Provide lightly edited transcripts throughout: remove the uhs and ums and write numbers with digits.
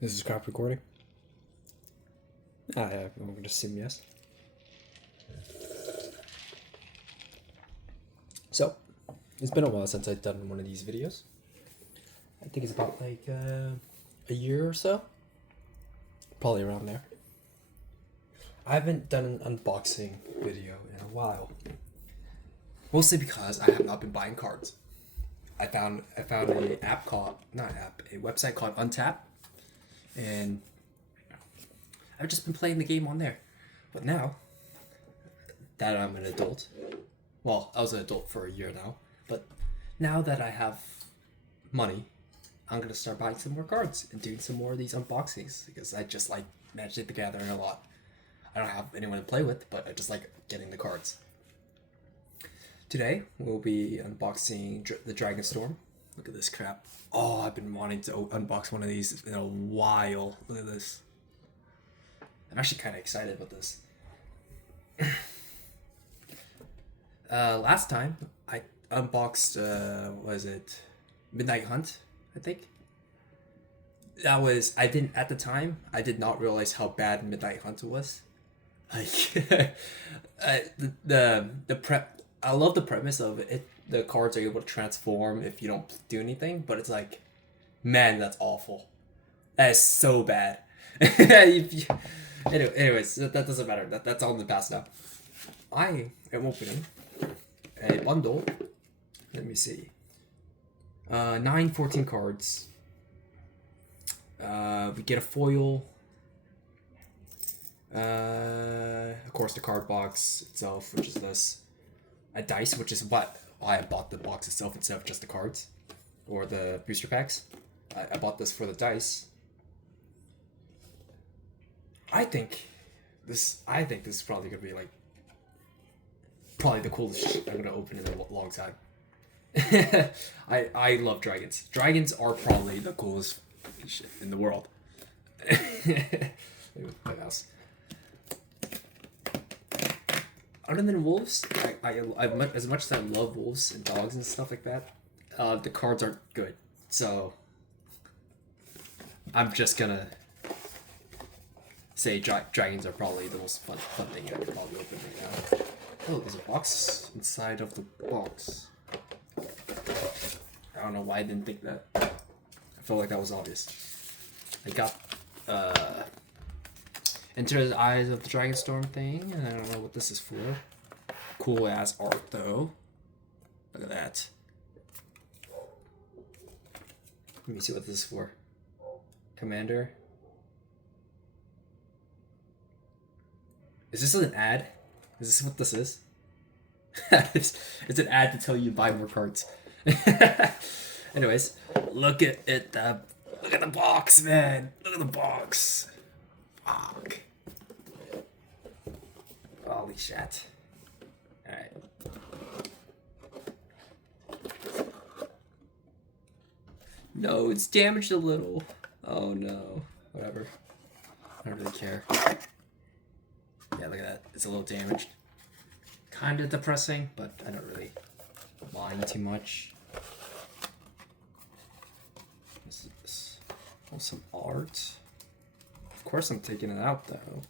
This is crap recording. Yeah, I'm going to assume yes. So, it's been a while since I've done one of these videos. I think it's about like a year or so. Probably around there. I haven't done an unboxing video in a while. Mostly because I have not been buying cards. I found a app called, not an app, a website called Untap. And I've just been playing the game on there. But now that I'm an adult, well, I was an adult for a year now, but now that I have money, I'm gonna start buying some more cards and doing some more of these unboxings because I just like Magic the Gathering a lot. I don't have anyone to play with, but I just like getting the cards. Today we'll be unboxing the Dragonstorm. Look at this crap. Oh, I've been wanting to unbox one of these in a while. Look at this. I'm actually kind of excited about this. Last time I unboxed, was it Midnight Hunt? I think that was. I didn't at the time. I did not realize how bad Midnight Hunt was. Like, the prep. I love the premise of it. The cards are able to transform if you don't do anything, but it's like, man, that's awful. That is so bad. Anyways, that doesn't matter. That's all in the past now. I am opening a bundle. Let me see. 14 cards. We get a foil. Of course, the card box itself, which is this. A dice, which is why I bought the box itself instead of just the cards or the booster packs. I bought this for the dice. I think this is probably gonna be like probably the coolest shit I'm gonna open in a long time. I love dragons. Dragons are probably the coolest shit in the world. What else? Other than wolves, I as much as I love wolves and dogs and stuff like that, the cards aren't good. So I'm just gonna say dragons are probably the most fun thing I could probably open right now. Oh, there's a box inside of the box. I don't know why I didn't think that. I felt like that was obvious. I got Enter the Eyes of the Dragonstorm thing, and I don't know what this is for. Cool ass art though. Look at that. Let me see what this is for. Commander. Is this an ad? Is this what this is? It's an ad to tell you to buy more cards. Anyways, look at it. Look at the box, man. Look at the box. Fuck. Holy shit. Alright. No, it's damaged a little. Oh no. Whatever. I don't really care. Yeah, look at that. It's a little damaged. Kind of depressing, but I don't really mind too much. What's this? Oh, some art. Of course I'm taking it out, though.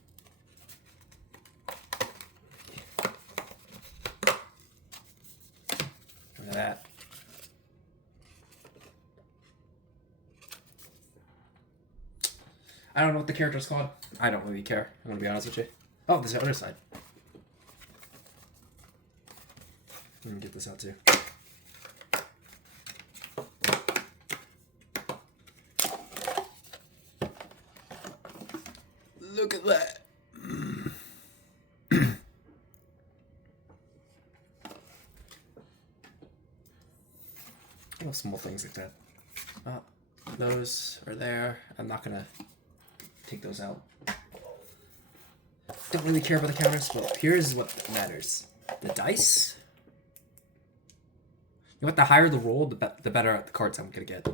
Look at that. I don't know what the character's called. I don't really care. I'm gonna be honest with you. Oh, there's the other side. Let me get this out too. Look at that. Oh, small things like that. Those are there. I'm not gonna take those out. Don't really care about the counters, but here's what matters. The dice. You know what? The higher the roll, the better the cards I'm gonna get.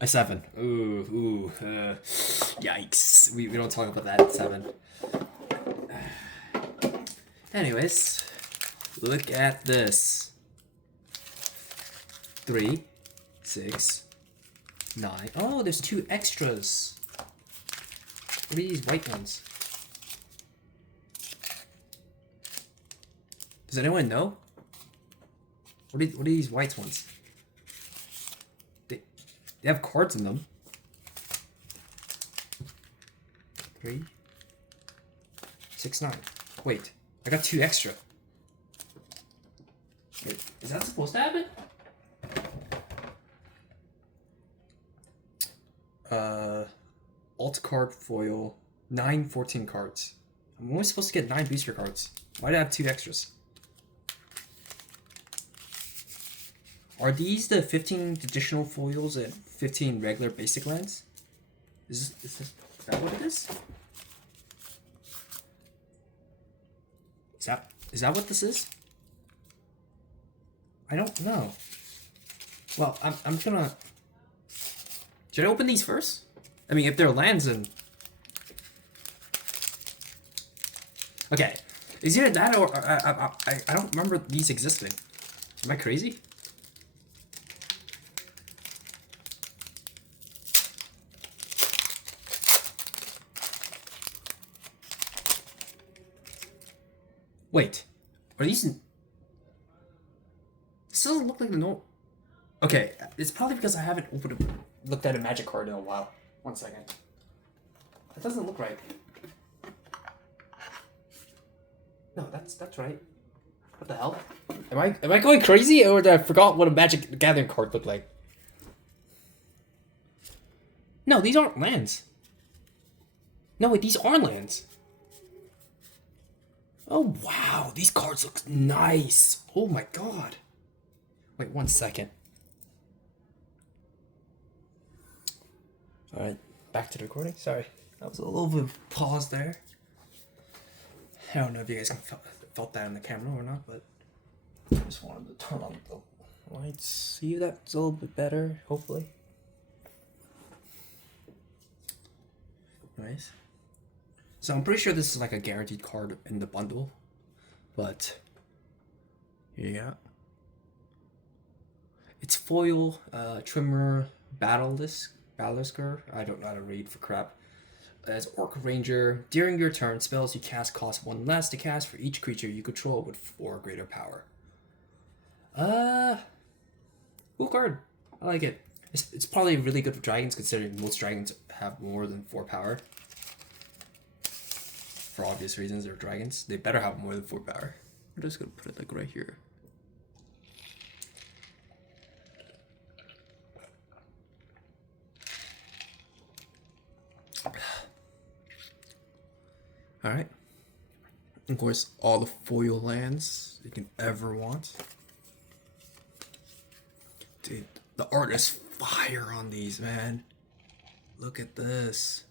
A 7. Ooh, yikes. We don't talk about that at 7. Anyways, look at this. 3, 6, 9. Oh, there's 2 extras. What are these white ones? Does anyone know? What are these white ones? They have cards in them. 3, 6, 9. Wait, I got 2 extra. Wait, is that supposed to happen? Alt card foil, 9 14 cards. I'm only supposed to get 9 booster cards. Why do I have 2 extras? Are these the 15 additional foils and 15 regular basic lands? Is that what it is? Is that what this is? I don't know. Well, I'm gonna. Should I open these first? I mean, if they're lands, then. Okay, is either that or I don't remember these existing. Am I crazy? Wait, are these? This doesn't look like the normal. Okay, it's probably because I haven't looked at a magic card in a while. 1 second. That doesn't look right. No, that's right. What the hell? Am I going crazy, or did I forgot what a Magic Gathering card looked like? No, these aren't lands. No, wait, these are lands. Oh wow, these cards look nice. Oh my god. Wait 1 second. Alright, back to the recording. Sorry, that was a little bit of pause there. I don't know if you guys felt that on the camera or not, but I just wanted to turn on the lights. See if that's a little bit better, hopefully. Nice. So I'm pretty sure this is like a guaranteed card in the bundle, but yeah. It's foil, trimmer, Batalisker. I don't know how to read for crap. As Orc Ranger, during your turn, spells you cast cost 1 less to cast for each creature you control with 4 greater power. Cool card. I like it. It's probably really good for dragons, considering most dragons have more than 4 power. For obvious reasons, they're dragons. They better have more than 4 power. I'm just gonna put it like right here. Alright. Of course, all the foil lands you can ever want. Dude, the art is fire on these, man. Look at this.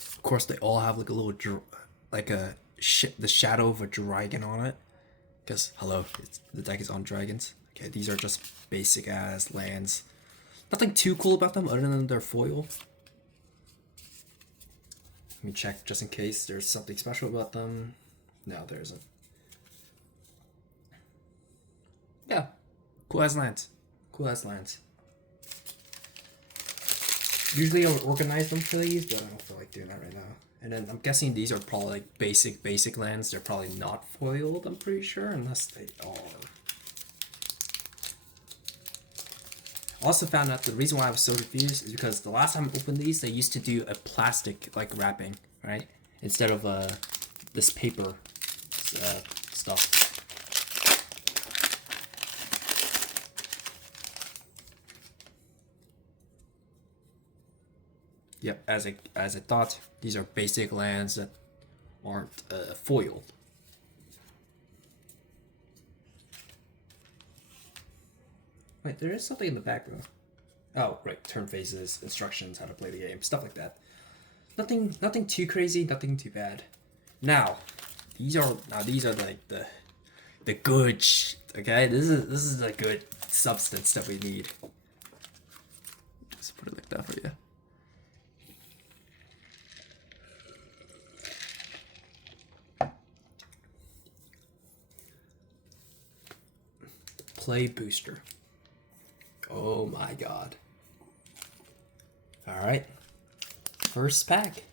Of course, they all have like a little, the shadow of a dragon on it. Because, hello, the deck is on dragons. Okay, these are just basic ass lands. Nothing too cool about them other than their foil. Let me check just in case there's something special about them. No, there isn't. Yeah, cool ass lands. Cool ass lands. Usually I would organize them for these, but I don't feel like doing that right now. And then I'm guessing these are probably like basic lands. They're probably not foiled, I'm pretty sure, unless they are. Also found out the reason why I was so confused is because the last time I opened these, they used to do a plastic like wrapping, right? Instead of this paper stuff. Yep, as I thought, these are basic lands that aren't foiled. Wait, there is something in the back though. Oh, right, turn phases, instructions, how to play the game, stuff like that. Nothing too crazy, nothing too bad. Now, these are like the good okay? This is the good substance that we need. Just put it like that for you. play booster. Oh my god. Alright. First pack.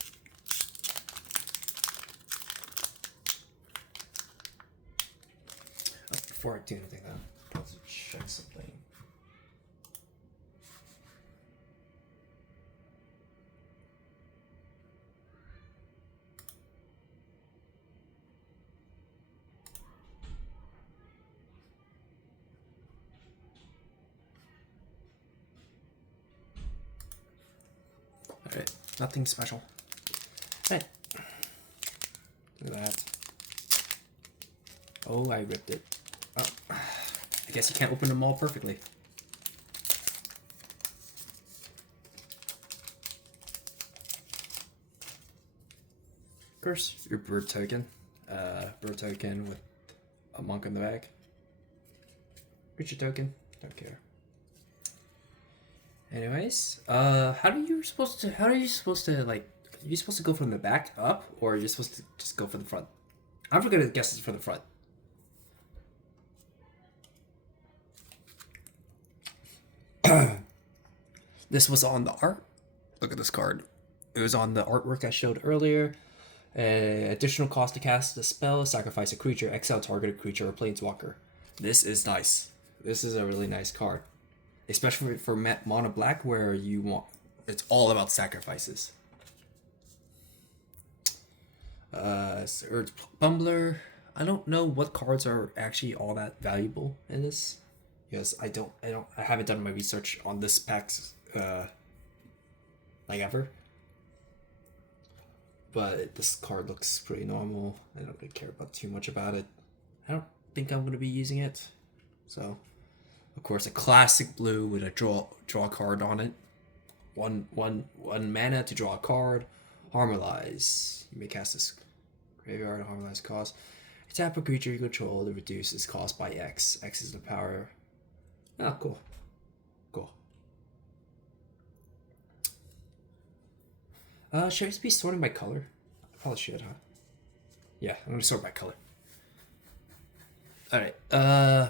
Oh, before I do anything, I'll have to check something. Alright, nothing special. Hey, look at that. Oh, I ripped it. Oh, I guess you can't open them all perfectly. Of course, your bird token. Bird token with a monk in the back. Creature token, don't care. Anyways, how are you supposed to like, are you supposed to go from the back up, or are you supposed to just go for the front? I'm gonna guess it's for the front. This was on the art. Look at this card. It was on the artwork I showed earlier. Additional cost to cast a spell, sacrifice a creature, exile targeted creature or planeswalker. This is nice. This is a really nice card. Especially for mono black, where you want, it's all about sacrifices. Urge Bumbler. I don't know what cards are actually all that valuable in this. Yes, I haven't done my research on this packs like ever. But this card looks pretty normal. I don't really care about too much about it. I don't think I'm gonna be using it. So, of course, a classic blue with a draw card on it. One mana to draw a card. Harmonize. You may cast this graveyard. Harmonize cost. Tap a creature you control to reduce its cost by X. X is the power. Oh, cool. Cool. Should I just be sorting by color? I probably should, huh? Yeah, I'm gonna sort by color. Alright,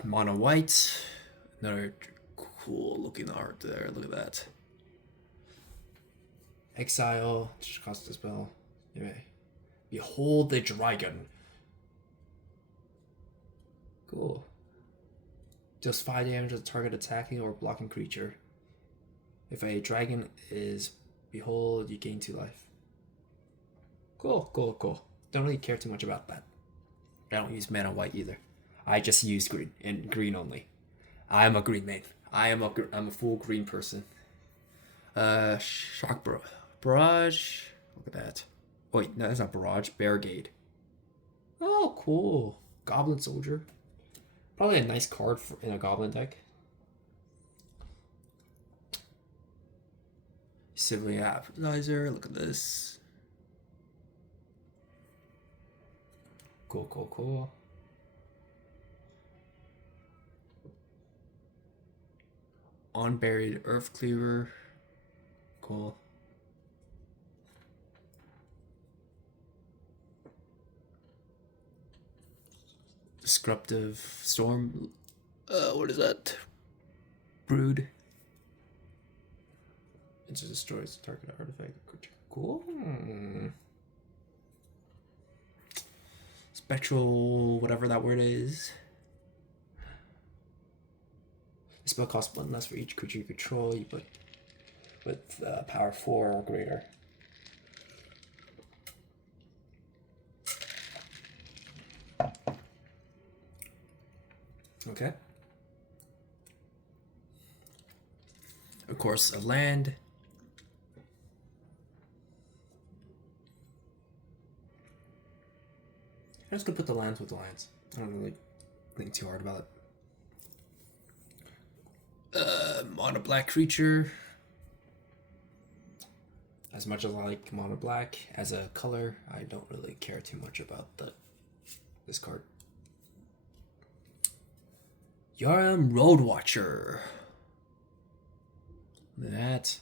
mono white. Another cool looking art there. Look at that. Exile, just cost a spell. Anyway. Behold the dragon. Cool. Deals 5 damage to the target attacking or blocking creature. If a dragon is behold, you gain 2 life. Cool, cool, cool. Don't really care too much about that. I don't use mana white either. I just use green, and green only. I am a green main. I'm a full green person. Shock Barrage. Look at that. Wait, no, that's not Barrage. Barricade. Oh, cool. Goblin Soldier. Probably a nice card in a Goblin deck. Civilian Appetizer. Look at this. Cool, cool, cool. Unburied Earth Cleaver. Cool. Disruptive Storm. What is that? Brood. It just destroys the target artifact. Cool. Spectral, whatever that word is. The spell costs 1 less for each creature you control. You put with power 4 or greater. Okay. Of course, a land. I'm just gonna put the lands with the lands. I don't really think too hard about it. Mono black creature. As much as I like mono black as a color, I don't really care too much about this card. Yaram Roadwatcher. Look at that.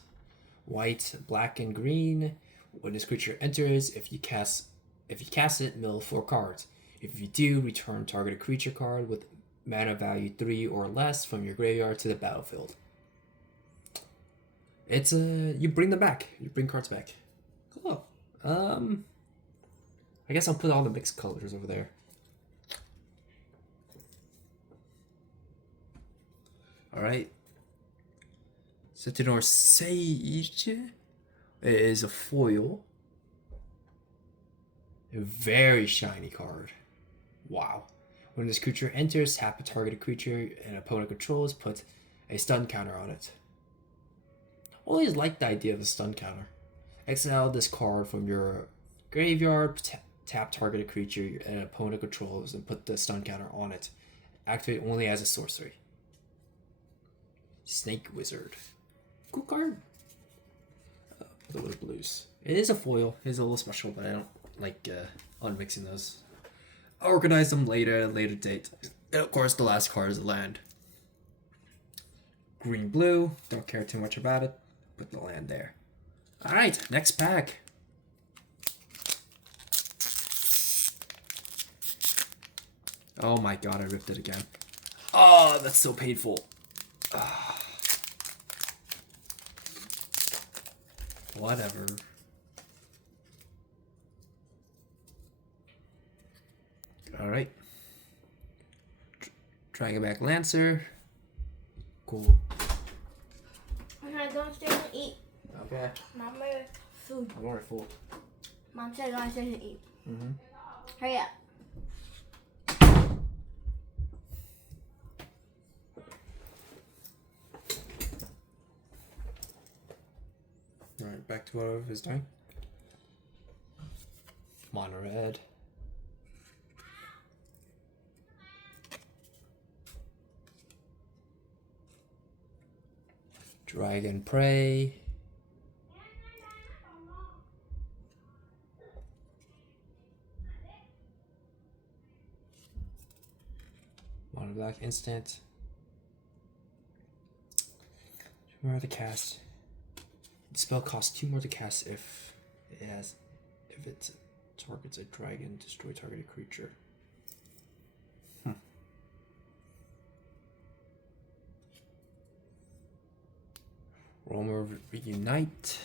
White, black, and green. When this creature enters, if you cast it, mill 4 cards. If you do, return targeted creature card with mana value 3 or less from your graveyard to the battlefield. It's you bring them back. You bring cards back. Cool. I guess I'll put all the mixed colors over there. Alright. Sentinel Sage is a foil. A very shiny card. Wow. When this creature enters, tap a targeted creature an opponent controls, put a stun counter on it. Always liked the idea of a stun counter. Exile this card from your graveyard, tap targeted creature an opponent controls, and put the stun counter on it. Activate only as a sorcery. Snake Wizard. Cool card. The little blues. It is a foil. It is a little special, but I don't like unmixing those. I'll organize them later at a later date. And of course, the last card is a land. Green blue. Don't care too much about it. Put the land there. Alright, next pack. Oh my god, I ripped it again. Oh, that's so painful. Whatever. Alright. Dragonback Lancer. Cool. Okay, downstairs and eat. Okay. Mom made food. I'm already full. Mom said downstairs and eat. Mm-hmm. Hurry up. Alright, back to whatever is doing. Mono red. Dragon Prey. Mono black instant. 2 more to cast. The spell costs 2 more to cast if it targets a dragon, destroy targeted creature. Roamer Reunite.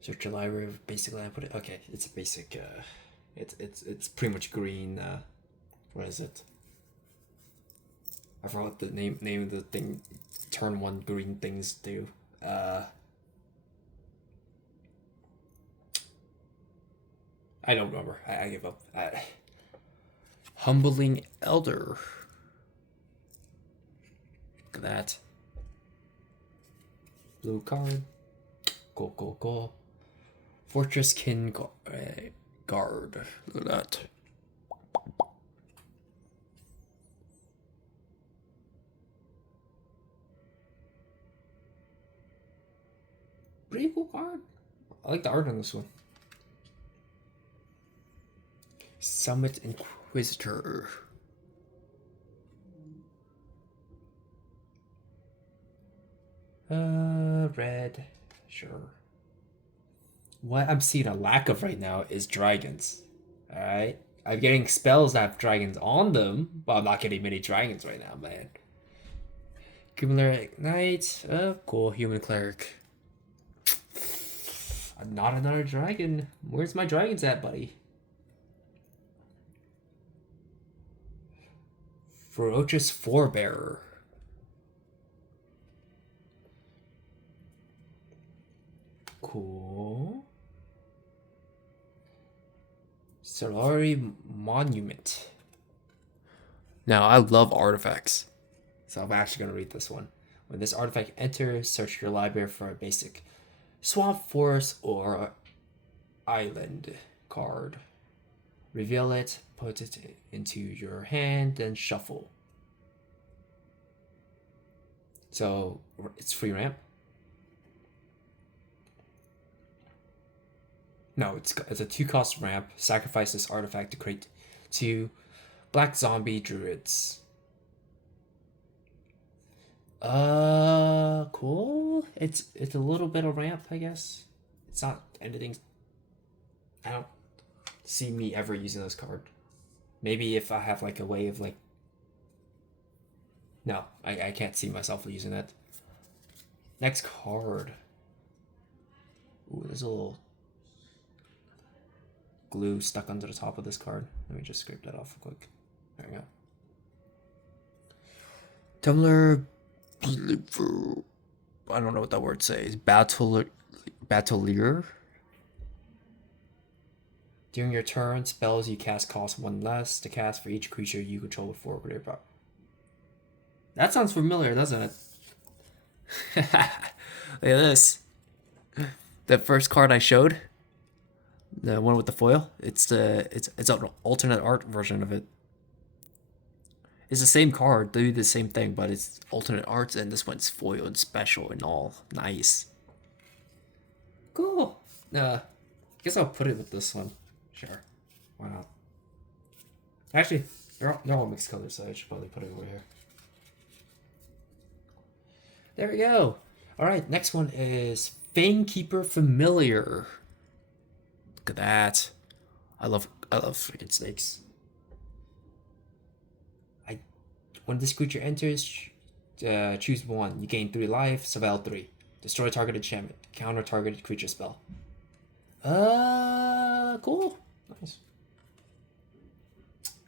Search your library of basic land. Put it. Okay, it's a basic. It's pretty much green. What is it? I forgot the name of the thing. Turn 1 green things do. I don't remember. I give up. Humbling Elder. Look at that. Blue card. Go. Fortress Kin Guard. Look at that. Pretty cool card. I like the art on this one. Summit Inquisitor. Red. Sure. What I'm seeing a lack of right now is dragons. Alright? I'm getting spells that have dragons on them, but I'm not getting many dragons right now, man. Cumulative Ignite. Cool. Human Cleric. Not another dragon. Where's my dragons at, buddy? Ferocious Forebearer. Cool. Solari Monument. Now, I love artifacts, so I'm actually going to read this one. When this artifact enters, search your library for a basic swamp, forest, or island card. Reveal it, put it into your hand, then shuffle. So, it's free ramp. No, it's a 2-cost ramp. Sacrifice this artifact to create 2 black zombie druids. Cool. It's a little bit of ramp, I guess. It's not anything. I don't see me ever using this card. Maybe if I have like a way of like. No, I can't see myself using that. Next card. Ooh, there's a little glue stuck under the top of this card. Let me just scrape that off real quick. There we go. Tumbler. I don't know what that word says. Battler. During your turn, spells you cast cost 1 less to cast for each creature you control with 4 greater power. That sounds familiar, doesn't it? Look at this. The first card I showed, the one with the foil, it's an alternate art version of it. It's the same card, they do the same thing, but it's alternate arts, and this one's foil and special and all. Nice. Cool. I guess I'll put it with this one. Sure. Why not? Actually, they're all mixed colors, so I should probably put it over here. There we go. Alright, next one is Fanekeeper Familiar. Look at that. I love freaking snakes. When this creature enters, choose 1. You gain 3 life, survival 3. Destroy targeted enchantment. Counter targeted creature spell. Cool. Nice.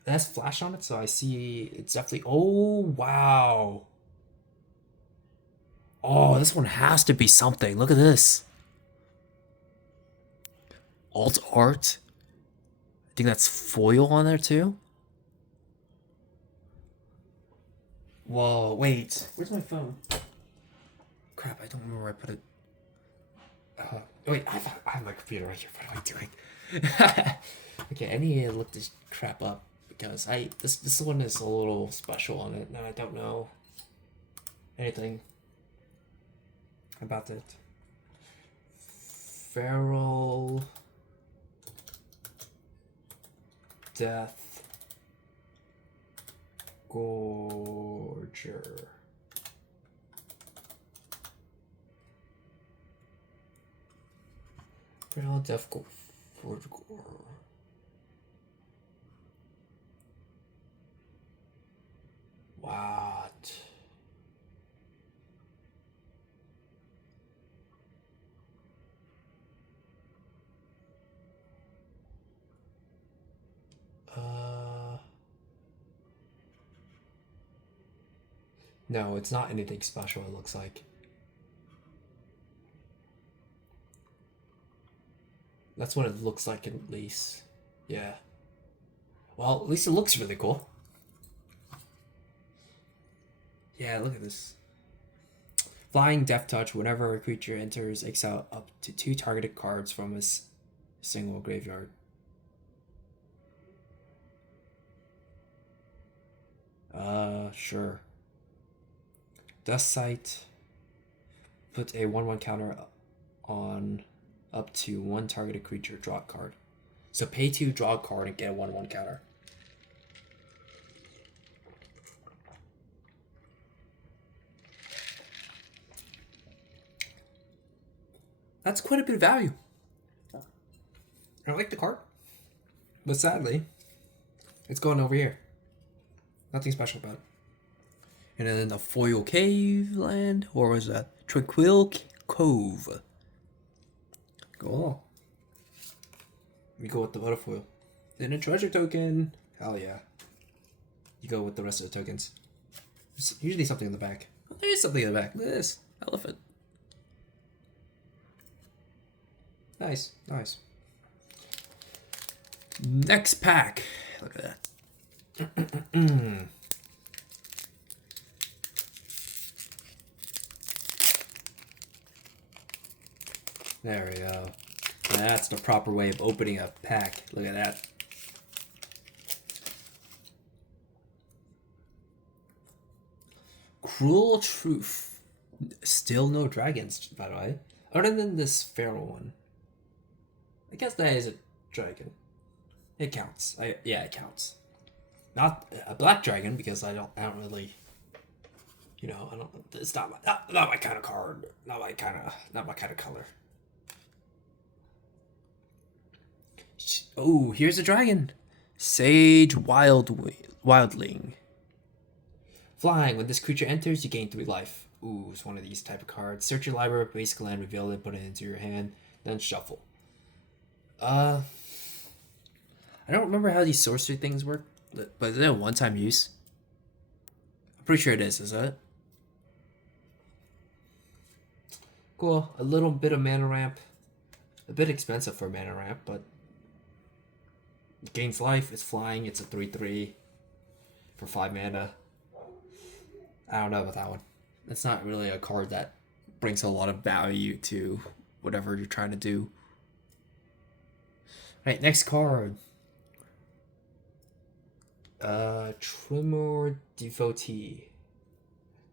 It has flash on it, so I see it's definitely. Oh, wow. Oh, this one has to be something. Look at this. Alt art. I think that's foil on there too. Whoa, wait. Where's my phone? Crap, I don't remember where I put it. Wait, I have my computer right here. What am I doing? Okay, I need to look this crap up because this one is a little special on it, and I don't know anything about it. Feral Death Gorger. Feral Death Gorger. What? No, it's not anything special, it looks like. That's what it looks like at least. Yeah. Well, at least it looks really cool. Yeah, look at this. Flying Death Touch. Whenever a creature enters, exile up to 2 targeted cards from a single graveyard. Sure. Dust Sight. Put a 1/1 counter on up to 1 targeted creature. Draw a card. So pay 2, draw a card, and get a 1/1 counter. That's quite a bit of value. I like the card, but sadly, it's going over here. Nothing special about it. And then the Foil Cave land, or was that Tranquil Cove? Cool. We go with the butterfoil. Then a treasure token. Hell yeah. You go with the rest of the tokens. There's usually something in the back. Oh, there is something in the back. Look at this elephant. Nice, nice. Next pack. Look at that. There we go. That's the proper way of opening a pack. Look at that. Cruel Truth. Still no dragons, by the way. Other than this feral one. I guess that is a dragon. It counts. Yeah, it counts. Not a black dragon because I don't really. You know, I don't. It's not my kind of card. Not my kind of color. Oh, here's a dragon. Sage Wildling. Flying. When this creature enters, you gain 3 life. Ooh, it's one of these type of cards. Search your library, basic land, reveal it, put it into your hand, then shuffle. I don't remember how these sorcery things work, but is it a one-time use? I'm pretty sure it is it? Cool. A little bit of mana ramp. A bit expensive for a mana ramp, but it gains life. It's flying. It's a 3/3 for 5 mana. I don't know about that one. It's not really a card that brings a lot of value to whatever you're trying to do. Right, next card. Tremor Devotee.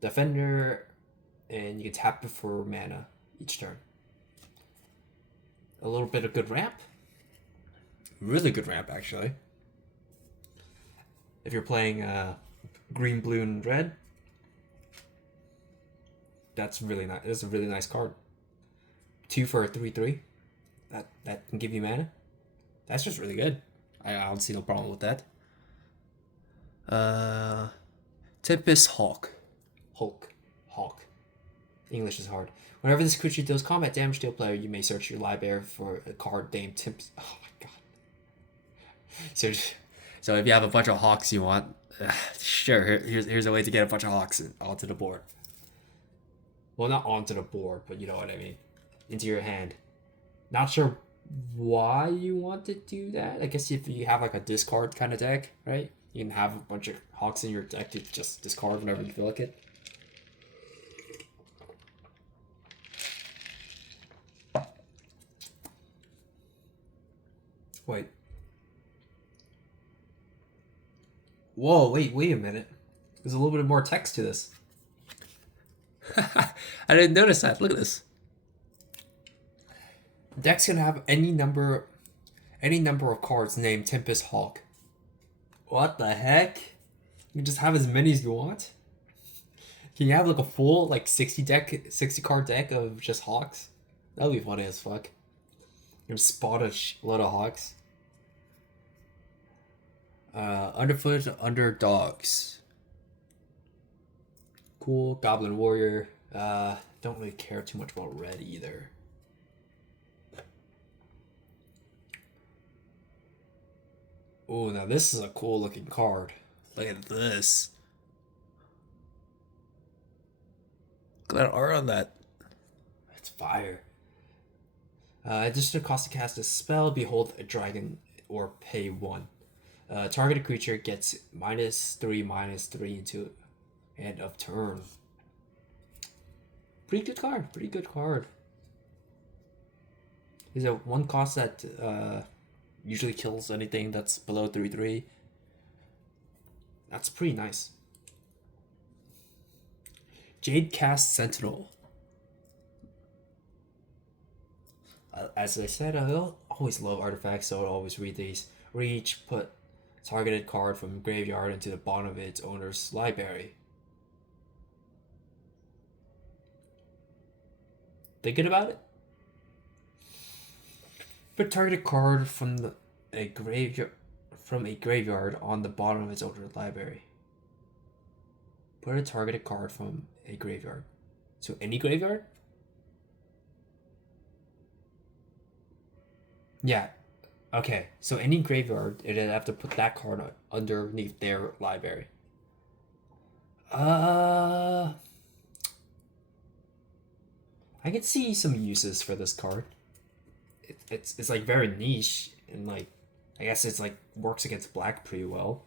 Defender, and you can tap it for mana each turn. A little bit of good ramp. Really good ramp, actually. If you're playing green, blue, and red, that's really nice. That's a really nice card. 2 for a 3/3. That can give you mana. That's just really good. I don't see no problem with that. Tempest Hawk. Hawk. English is hard. Whenever this creature deals combat damage to a player, you may search your library for a card named Tempest. Oh my god. So if you have a bunch of hawks you want, sure, here's a way to get a bunch of hawks onto the board. Well, not onto the board, but you know what I mean. Into your hand. Not sure why you want to do that. I guess if you have like a discard kind of deck, right? You can have a bunch of hawks in your deck to just discard whenever you feel like it. Wait. Whoa, wait a minute. There's a little bit more text to this. I didn't notice that. Look at this. Decks can have any number of cards named Tempest Hawk. What the heck? You can just have as many as you want? Can you have like a full 60 card deck of just hawks? That would be funny as fuck. You spot a lot of hawks. Underfoot Underdogs. Cool. Goblin Warrior. Don't really care too much about red either. Oh, now this is a cool looking card. Look at this. Look at that art on that. It's fire. Just a cost to cast a spell, behold a dragon, or pay 1. Targeted creature gets -3/-3 into end of turn. Pretty good card. Is it one cost that usually kills anything that's below 3/3? That's pretty nice. Jadecast Sentinel. As I said, I always love artifacts, so I'll always read these. Reach, put targeted card from graveyard into the bottom of its owner's library. Thinking about it? Put targeted card from a graveyard on the bottom of its owner's library. Put a targeted card from a graveyard. So any graveyard? Yeah. Okay. So any graveyard, it'd have to put that card underneath their library. I can see some uses for this card. It's like very niche and I guess it's works against black pretty well.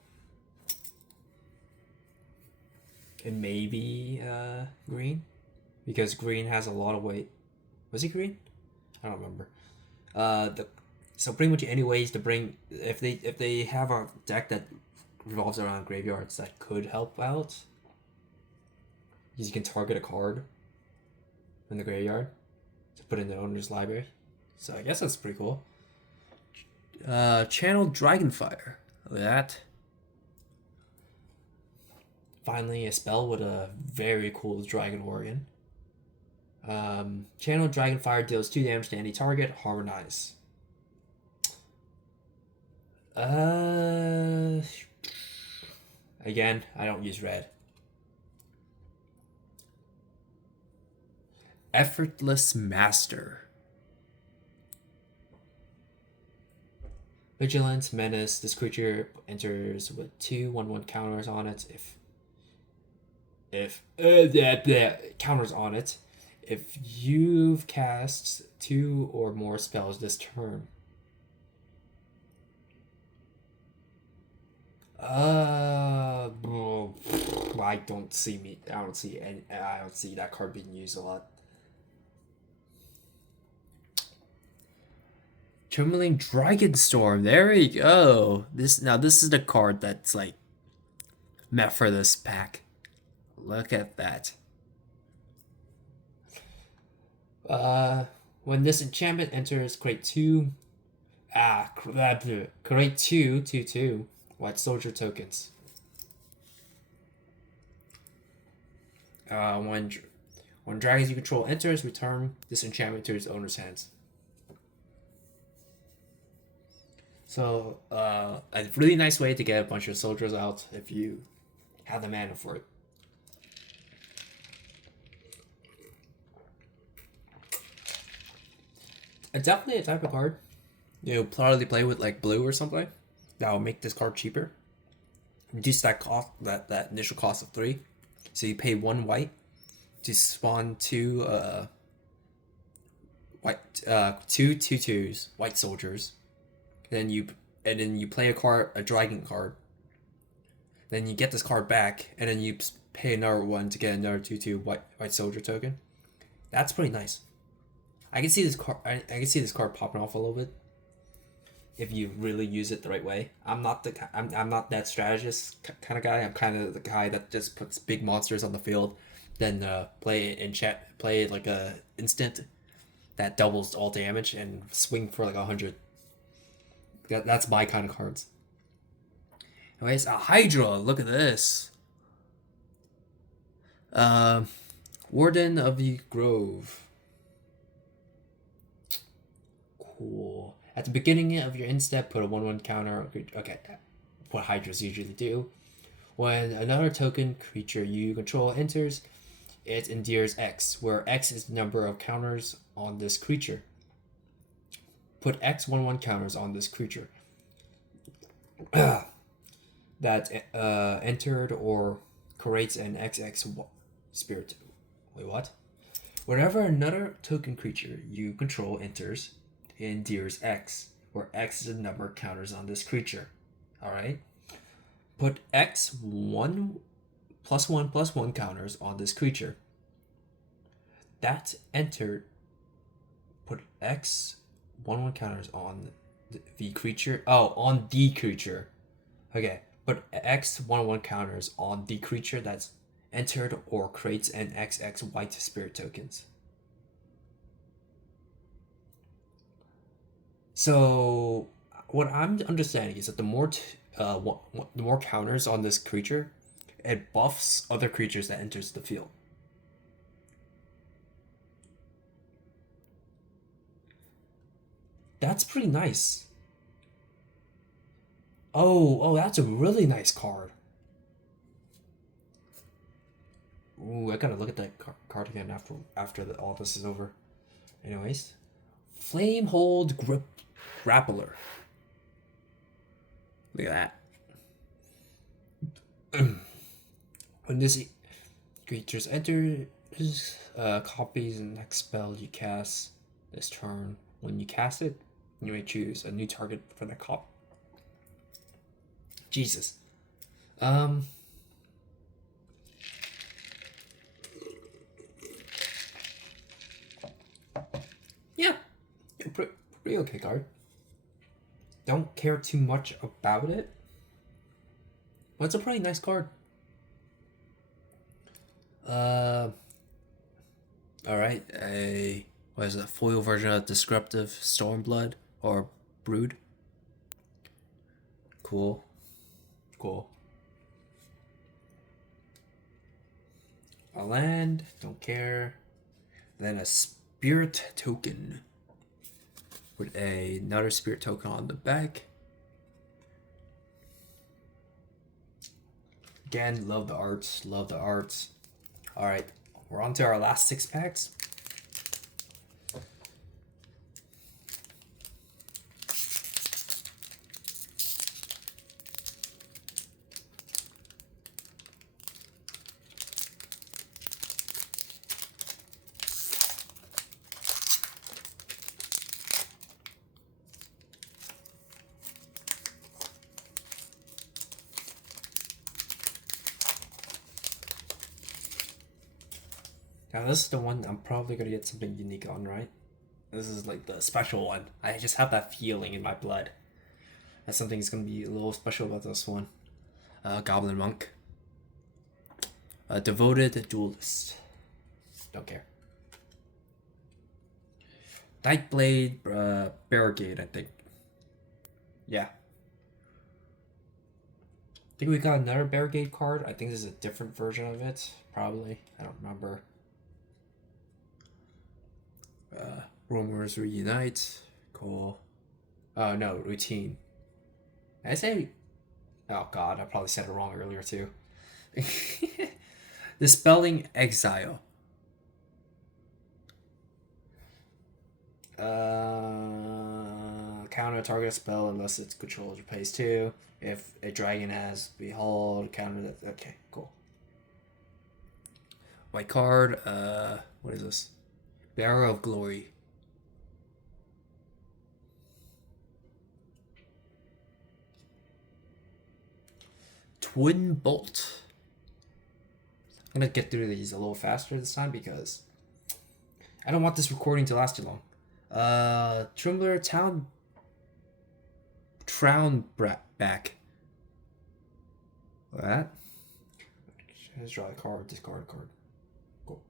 And maybe green, because green has a lot of weight. Was it green? I don't remember. So pretty much any ways to bring if they have a deck that revolves around graveyards that could help out. Because you can target a card in the graveyard to put in the owner's library. So I guess that's pretty cool. Channel Dragonfire. Look at that. Finally, a spell with a very cool Dragon Organ. Channel Dragonfire deals 2 damage to any target. Harmonize. Again, I don't use red. Effortless Master. Vigilance, Menace. This creature enters with 2/1/1 counters on it. If counters on it, if you've cast 2 or more spells this turn. I don't see that card being used a lot. Trembling Dragonstorm. There we go. This is the card that's like meant for this pack. Look at that. When this enchantment enters, create 2 white soldier tokens. When dragons you control enters, return this enchantment to its owner's hands. So, a really nice way to get a bunch of soldiers out if you have the mana for it. It's definitely a type of card you'll probably play with like blue or something. That will make this card cheaper. Reduce that cost, that initial cost of 3. So you pay 1 white to spawn 2 white 2/2/2s, white soldiers. Then you play a dragon card. Then you get this card back, and then you pay another 1 to get another 2/2 white soldier token. That's pretty nice. I can see this card. I can see this card popping off a little bit if you really use it the right way. I'm not that strategist kind of guy. I'm kind of the guy that just puts big monsters on the field, then play it like a instant that doubles all damage and swing for like 100. That's my kind of cards. Anyways, a Hydra. Look at this. Warden of the Grove. Cool. At the beginning of your end step, put a 1/1 counter. Okay, what Hydras usually do. When another token creature you control enters, it endears X, where X is the number of counters on this creature. Put X 1/1 counters on this creature that entered or creates an XX spirit. Wait, what? Whenever another token creature you control enters, it endears X, where X is the number of counters on this creature. Alright? Put X 1+1/+1 counters on this creature. That entered. Put X 1/1 counters on the creature. Oh, on the creature. Okay. Put X 1/1 counters on the creature that's entered or creates an XX white spirit tokens. So what I'm understanding is that the more counters on this creature, it buffs other creatures that enters the field. That's pretty nice. Oh, that's a really nice card. Ooh, I gotta look at that card again after all this is over. Anyways, Flamehold Grappler. Look at that. When this creatures enters, copies the next spell you cast this turn. When you cast it, you may choose a new target for that cop. Jesus. Yeah, pretty okay card. Don't care too much about it, but it's a pretty nice card. All right, what is it? A foil version of Descriptive Stormblood or Brood. Cool. A land, don't care. Then a spirit token with another spirit token on the back. again, love the arts, love the arts. All right, we're on to our last 6 packs. Now this is the one I'm probably gonna get something unique on, right? This is like the special one. I just have that feeling in my blood that something's gonna be a little special about this one. Goblin Monk. Devoted Duelist. Don't care. Nightblade Barricade, I think. Yeah. I think we got another Barricade card. I think this is a different version of it. Probably. I don't remember. Rumors Reunite. Cool. Oh, no. Routine. Did I say... Oh, God. I probably said it wrong earlier, too. Dispelling Exile. Counter target spell unless its controller pays 2. If a dragon has Behold, counter that. Okay, cool. White card. What is this? Bearer of Glory. Twin Bolt. I'm gonna get through these a little faster this time because I don't want this recording to last too long. Trimler back. That. Let's draw a card, discard a card. Cool.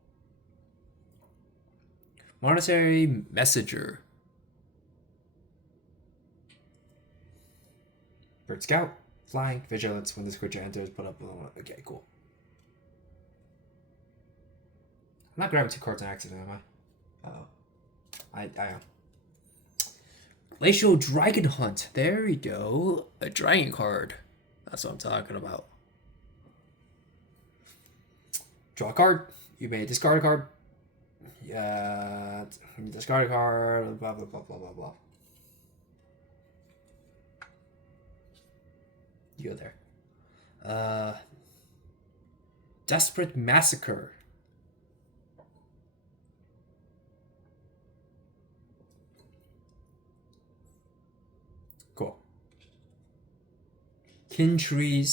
Monetary Messenger. Bird Scout. Flying. Vigilance. When this creature enters, put up. Okay, cool. I'm not grabbing 2 cards on accident, am I? Uh-oh. I am. Glacial Dragon Hunt. There we go. A dragon card. That's what I'm talking about. Draw a card. You may discard a card. Discard a card. Blah, blah, blah, blah, blah, blah. You go there. Desperate Massacre. Cool. Kintree's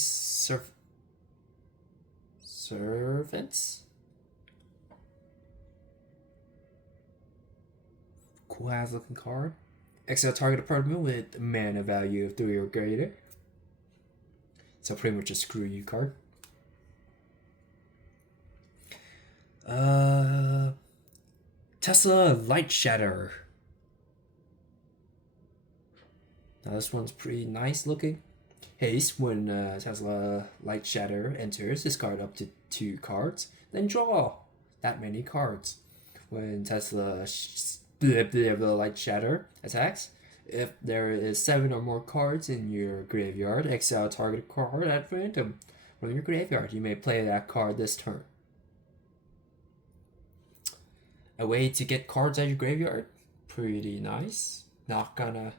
Servants? Cool ass looking card. Exile target apartment with mana value of 3 or greater. So pretty much a screw you card. Tesla Light Shatter. Now this one's pretty nice looking. Haste, when Tesla Light Shatter enters, discard up to 2 cards, then draw that many cards. When Tesla Light Shatter attacks, if there is 7 or more cards in your graveyard, exile target card at random from your graveyard. You may play that card this turn. A way to get cards out of your graveyard? Pretty nice. Not gonna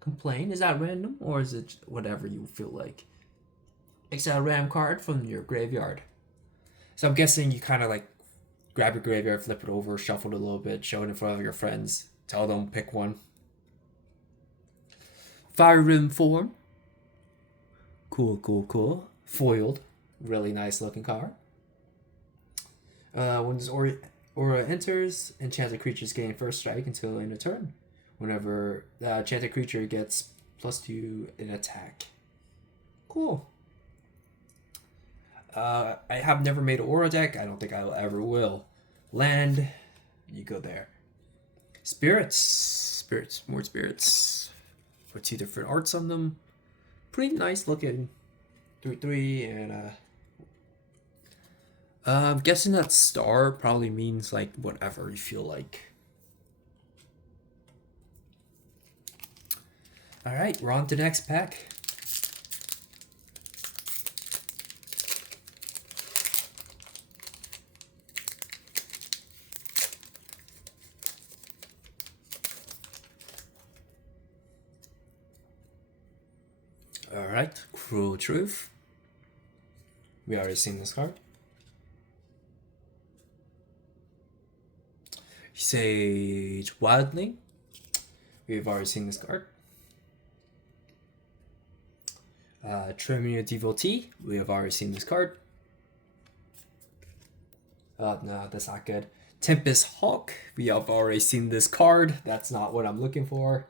complain. Is that random or is it whatever you feel like? Exile a random card from your graveyard. So I'm guessing you kind of like grab your graveyard, flip it over, shuffle it a little bit, show it in front of your friends, tell them pick one. Fire Rim Form. Cool. Foiled. Really nice looking card. When this aura enters, enchanted creatures gain first strike until end of turn. Whenever the enchanted creature gets +2 in attack. Cool. I have never made an aura deck. I don't think I ever will. Land. You go there. Spirits. More spirits. With 2 different arts on them. Pretty nice looking. 3/3 and I'm guessing that star probably means like whatever you feel like. Alright, we're on to the next pack. Alright, Cruel Truth. We already seen this card. Sage Wildling. We've already seen this card. Tremor Devotee. We have already seen this card. No, that's not good. Tempest Hawk. We have already seen this card. That's not what I'm looking for.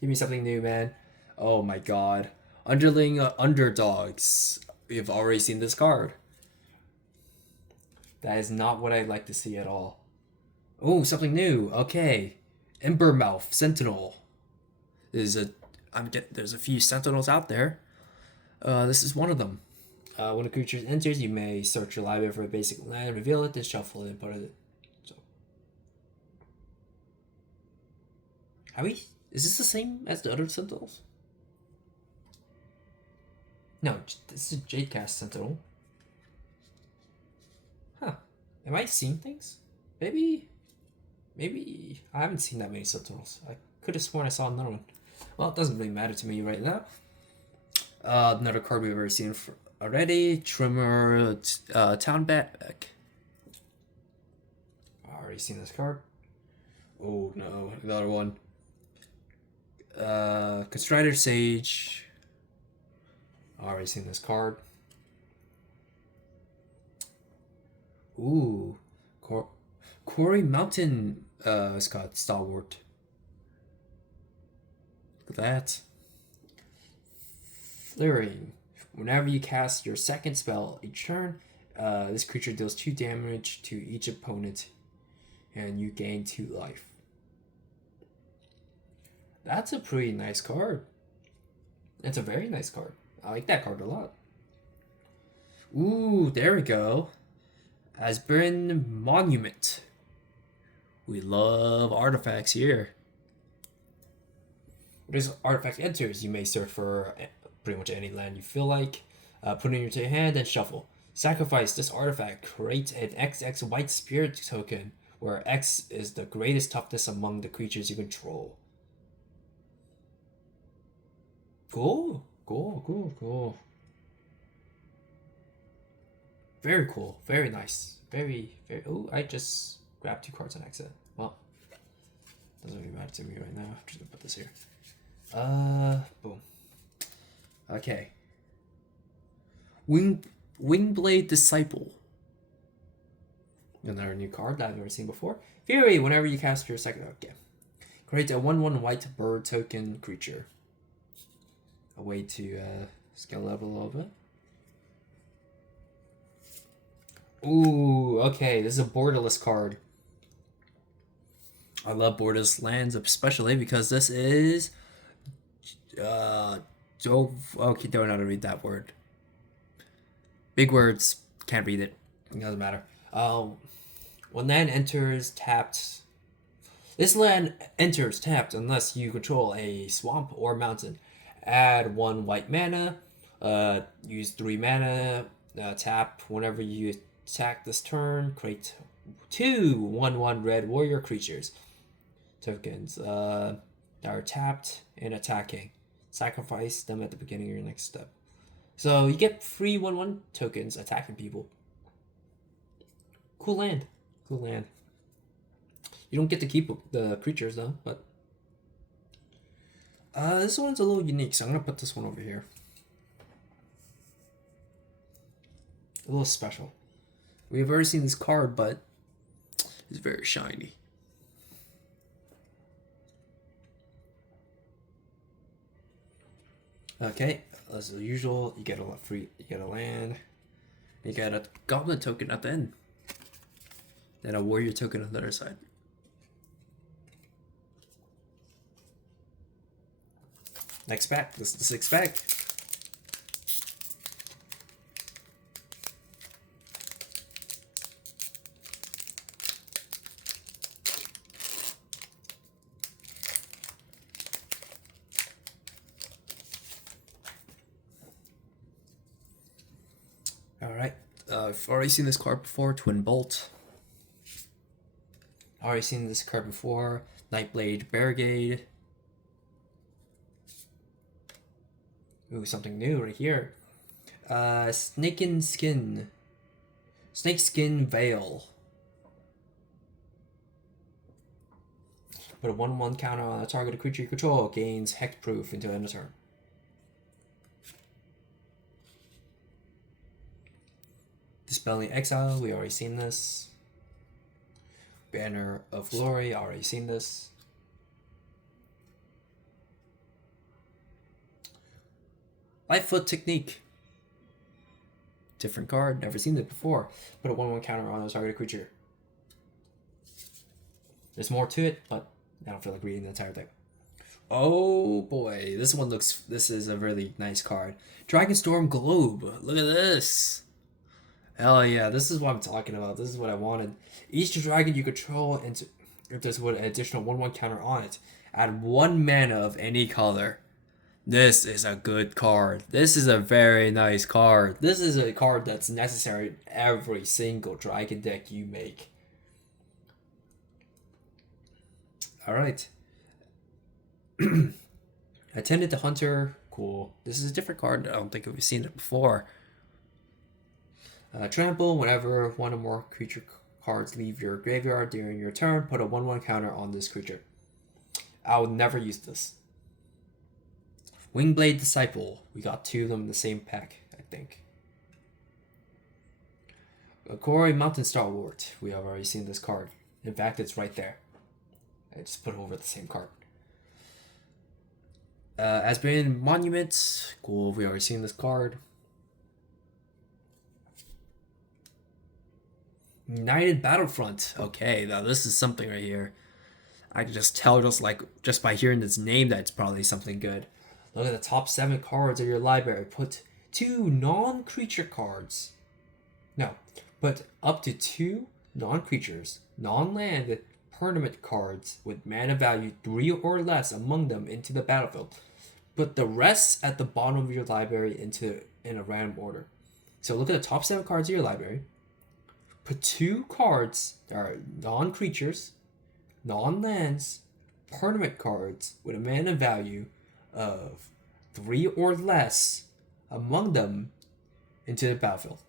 Give me something new, man. Oh my god. Underling Underdogs. We have already seen this card. That is not what I'd like to see at all. Oh, something new. Okay. Embermouth Sentinel. There's a few Sentinels out there. This is one of them. When a creature enters, you may search your library for a basic land, reveal it, then shuffle it, and put it. So, is this the same as the other Sentinels? No, this is a Jadecast Sentinel. Huh. Am I seeing things? Maybe I haven't seen that many Sentinels. I could have sworn I saw another one. Well, it doesn't really matter to me right now. Another card we've already seen already. Tremor Town Back. Already seen this card. Oh no, another one. Constrider Sage. Already seen this card. Ooh, Quarry Mountain. It's called Stalwart. Look at that. Flaring. Whenever you cast your second spell each turn, this creature deals 2 damage to each opponent, and you gain 2 life. That's a pretty nice card. It's a very nice card. I like that card a lot. Ooh, there we go. Asburn Monument. We love artifacts here. When this artifact enters, you may search for pretty much any land you feel like. Put it into your hand and shuffle. Sacrifice this artifact. Create an XX white spirit token, where X is the greatest toughness among the creatures you control. Cool. Very cool. Very nice. Very. Oh, I just grabbed 2 cards on accident. Well, doesn't really matter to me right now. I'm just gonna put this here. Boom. Okay. Wingblade Disciple. Another new card that I've never seen before. Fury, whenever you cast your second. Okay. Create a 1/1 white bird token creature. A way to scale level a little bit. Ooh, okay, this is a borderless card. I love borderless lands, especially because this is okay, don't know how to read that word. Big words, can't read it. It doesn't matter. When land enters tapped, this land enters tapped unless you control a swamp or mountain. Add 1 white mana. Use 3 mana. Tap whenever you attack this turn. Create 2 1/1 red warrior creatures tokens that are tapped and attacking. Sacrifice them at the beginning of your next step. So you get free 1/1 tokens attacking people. Cool land. You don't get to keep the creatures though, but this one's a little unique, so I'm gonna put this one over here. A little special. We've already seen this card, but it's very shiny. Okay, as usual, you get a land, you get a goblin token at the end, then a warrior token on the other side. Next pack. This is the 6th pack. Alright. I've already seen this card before, Twin Bolt. Already seen this card before, Nightblade Barricade. Ooh, something new right here. Snake Skin Veil. Put a 1/1 counter on a targeted creature you control, gains hexproof until end of turn. Dispelling Exile, we already seen this. Banner of Glory, already seen this. Lightfoot Technique. Different card, never seen it before. Put a 1/1 counter on a targeted creature. There's more to it, but I don't feel like reading the entire thing. Oh boy, this is a really nice card. Dragonstorm Globe, look at this. Hell yeah, this is what I'm talking about. This is what I wanted. Each dragon you control, and if there's an additional 1/1 counter on it, add 1 mana of any color. This is a good card. This is a very nice card. This is a card that's necessary in every single dragon deck you make. Alright. Attendant to Hunter. Cool. This is a different card. I don't think we've seen it before. Trample. Whenever one or more creature cards leave your graveyard during your turn, put a 1/1 counter on this creature. I would never use this. Wingblade Disciple. We got 2 of them in the same pack, I think. Corey Mountain Stalwart. We have already seen this card. In fact, it's right there. I just put it over the same card. Asbury Monument. Cool, we already seen this card. United Battlefront. Okay, now this is something right here. I can just tell just by hearing this name that it's probably something good. Look at the top 7 cards of your library. Put 2 non-creature cards. No, put up to 2 non-creatures, non-land permanent cards with mana value 3 or less among them into the battlefield. Put the rest at the bottom of your library in a random order. So look at the top 7 cards of your library. Put 2 cards that are non-creatures, non-lands, permanent cards with a mana value of 3 or less among them into the battlefield.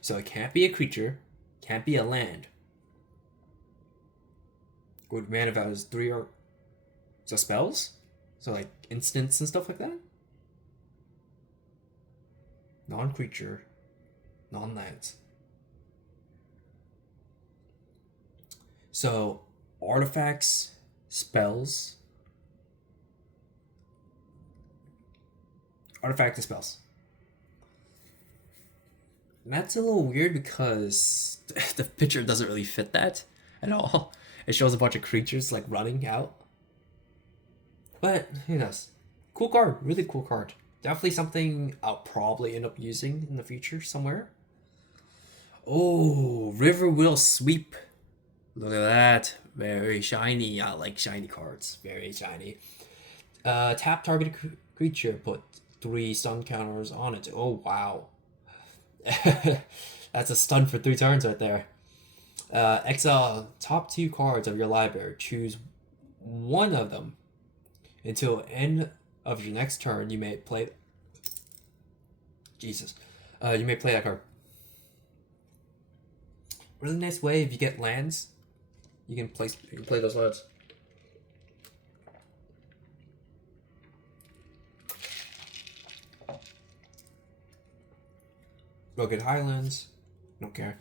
So it can't be a creature, can't be a land. With mana values 3 or so spells? So like instants and stuff like that? Non-creature, non-lands. So artifacts, spells. Artifact and spells. And that's a little weird because the picture doesn't really fit that at all. It shows a bunch of creatures like running out. But who knows? Cool card, really cool card. Definitely something I'll probably end up using in the future somewhere. Oh, Riverwheel Sweep. Look at that. Very shiny. I like shiny cards. Very shiny. Tap targeted creature. Put 3 stun counters on it. Oh, wow. That's a stun for 3 turns right there. Exile top 2 cards of your library. Choose one of them. Until end of your next turn, you may play... Jesus. You may play that card. Really nice way if you get lands. You can play those lands. Rugged Highlands. Don't care.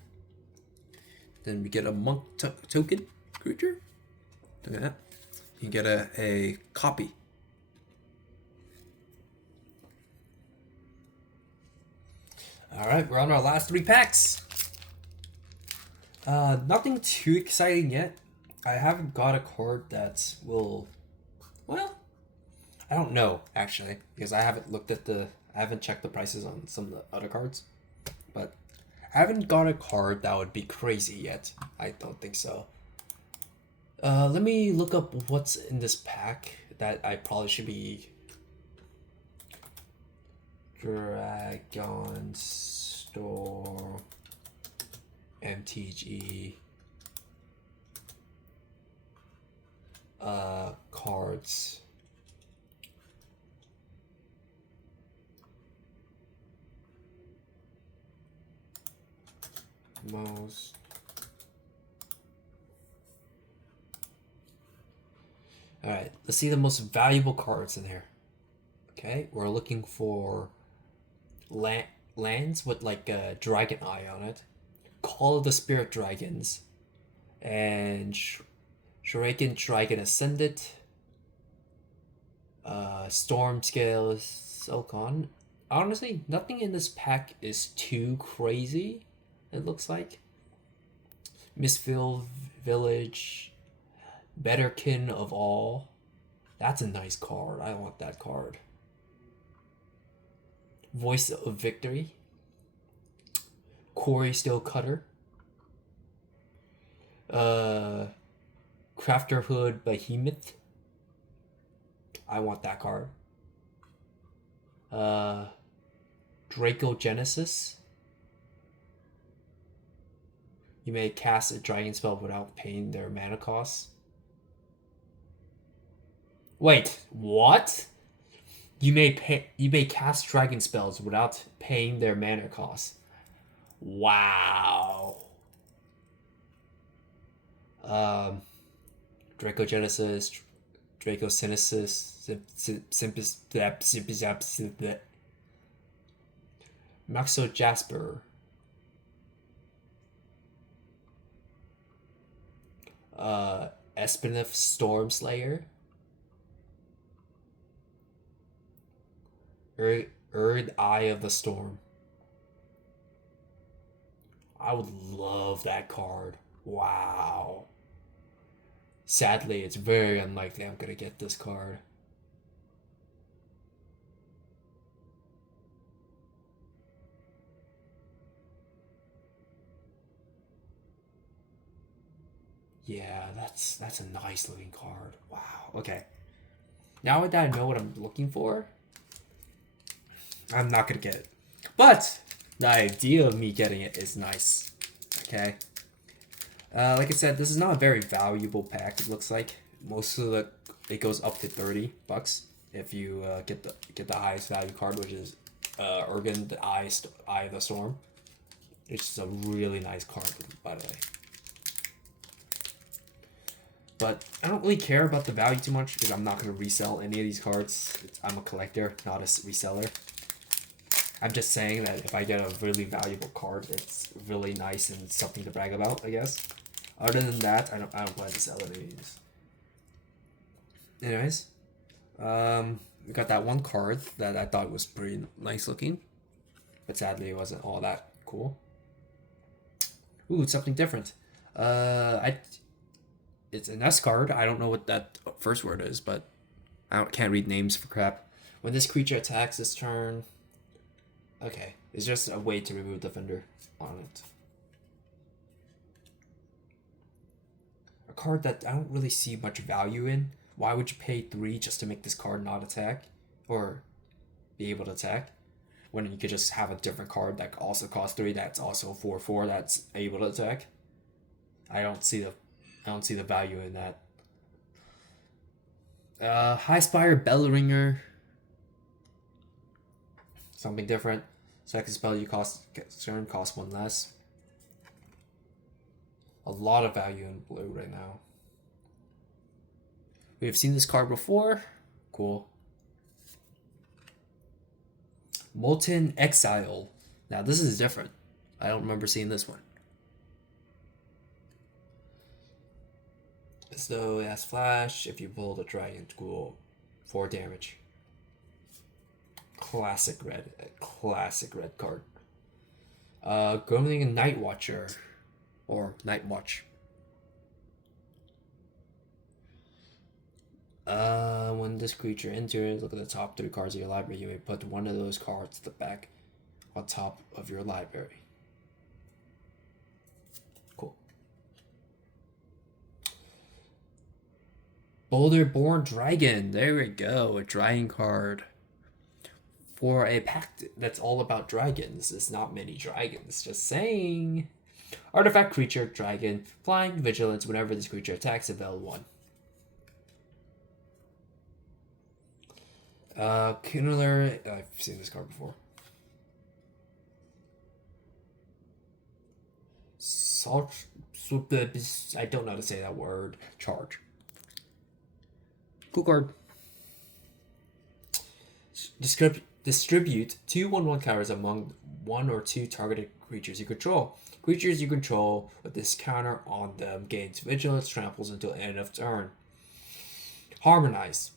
Then we get a monk token creature. Look at that. You get a copy. Alright, we're on our last 3 packs. Nothing too exciting yet. I haven't got a card that will... Well, I don't know, actually. Because I haven't checked the prices on some of the other cards. But I haven't got a card that would be crazy yet. I don't think so. Let me look up what's in this pack that I probably should be... Dragonstorm MTG cards. most. Alright, let's see the most valuable cards in here. Okay, we're looking for lands with like a dragon eye on it. Call of the Spirit Dragons. And Shuriken Dragon Ascended. Storm Scale Silcon. Honestly, nothing in this pack is too crazy, it looks like. Mistfield Village. Betterkin of All. That's a nice card. I want that card. Voice of Victory. Quarry Steel Cutter. Crafterhood Behemoth. I want that card. Draco Genesis. You may cast a dragon spell without paying their mana costs. Wait, what? You may cast dragon spells without paying their mana costs. Wow. Draco Genesis, Draco Synesis, Maxo Jasper. Espinif Storm Slayer. Erd Eye of the Storm. I would love that card. Wow. Sadly, it's very unlikely I'm gonna get this card. Yeah, that's a nice looking card. Wow. Okay. Now that I know what I'm looking for, I'm not gonna get it. But the idea of me getting it is nice. Okay. Like I said, this is not a very valuable pack. It looks like most of it goes up to $30 if you get the highest value card, which is Urgan, the Eye of the Storm. It's just a really nice card, by the way. But I don't really care about the value too much because I'm not going to resell any of these cards. I'm a collector, not a reseller. I'm just saying that if I get a really valuable card, it's really nice and something to brag about, I guess. Other than that, I don't plan to sell any of these. Anyways, we got that one card that I thought was pretty nice looking, but sadly it wasn't all that cool. Ooh, it's something different. It's an S card. I don't know what that first word is, but I can't read names for crap. When this creature attacks this turn, okay, it's just a way to remove Defender on it. A card that I don't really see much value in. Why would you pay 3 just to make this card not attack or be able to attack when you could just have a different card that also costs 3 that's also 4/4 that's able to attack? I don't see the value in that. High Spire Bellringer. Something different. Second spell you cost 1 less. A lot of value in blue right now. We have seen this card before. Cool. Molten Exile. Now this is different. I don't remember seeing this one. As though it has flash, if you pull the dragon, cool. 4 damage. Classic red card. Growling Night Watcher. Or Night Watch. When this creature enters, look at the top 3 cards of your library. You may put one of those cards to the back on top of your library. Cool. Boulder-born Dragon. There we go. A dragon card. For a pack that's all about dragons. It's not many dragons. Just saying. Artifact creature, dragon, flying, vigilance. Whenever this creature attacks, avail 1. Kindler. I've seen this card before. I don't know how to say that word. Charge. Cool card. Distribute 2 1/1 counters among 1 or 2 targeted creatures you control. Creatures you control with this counter on them gains vigilance, tramples until end of turn. Harmonize.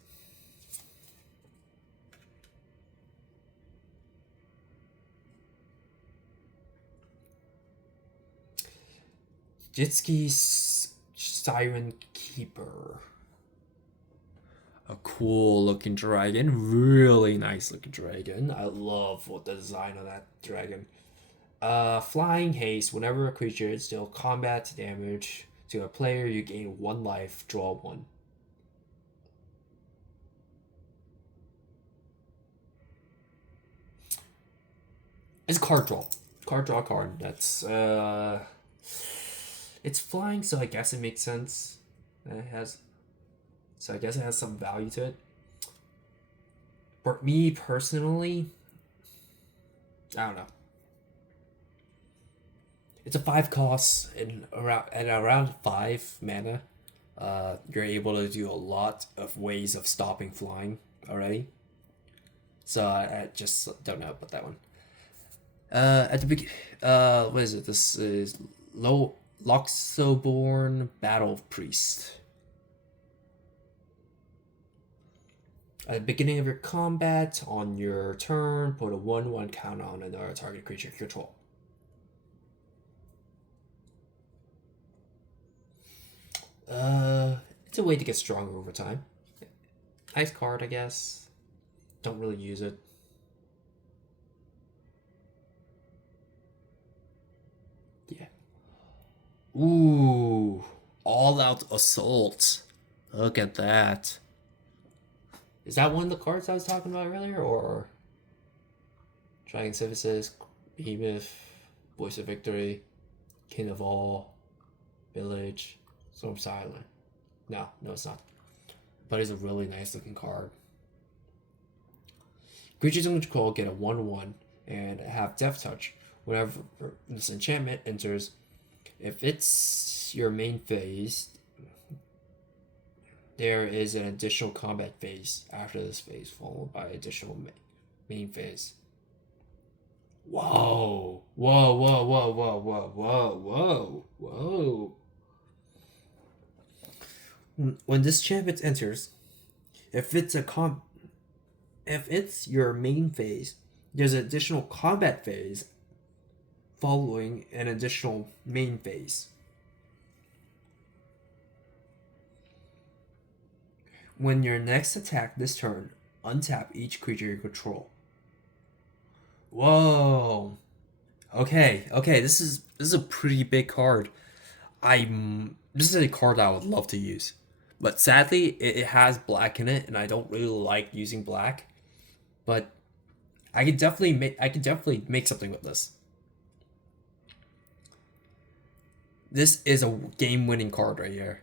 Jitski's Siren Keeper. A cool looking dragon. Really nice looking dragon. I love what the design of that dragon. Flying haste. Whenever a creature deals combat damage to a player, you gain 1 life, draw 1. It's a card draw. Card draw card. That's it's flying, so I guess it makes sense. So I guess it has some value to it. For me personally, I don't know. It's a 5 cost and around 5 mana. You're able to do a lot of ways of stopping flying already. So I just don't know about that one. At the beginning, what is it? This is Loxoborn Battle Priest. At the beginning of your combat, on your turn, put a 1/1 counter on another target creature you control. It's a way to get stronger over time. Nice card, I guess. Don't really use it. Yeah. Ooh, all out assault. Look at that. Is that one of the cards I was talking about earlier, or Dragon Services, Behemoth, Voice of Victory, King of All, Village, Storm's Island? No, it's not. But it's a really nice looking card. Creatures in control get a 1/1 and have Death Touch. Whenever this enchantment enters, if it's your main phase, there is an additional combat phase after this phase, followed by additional main phase. Whoa! Whoa! Whoa! Whoa! Whoa! Whoa! Whoa! Whoa! Whoa! When this enchantment enters, if it's your main phase, there's an additional combat phase following an additional main phase. When your next attack this turn, untap each creature you control. Whoa. Okay, this is a pretty big card. This is a card I would love to use. But sadly, it has black in it, and I don't really like using black. But I could definitely make something with this. This is a game-winning card right here.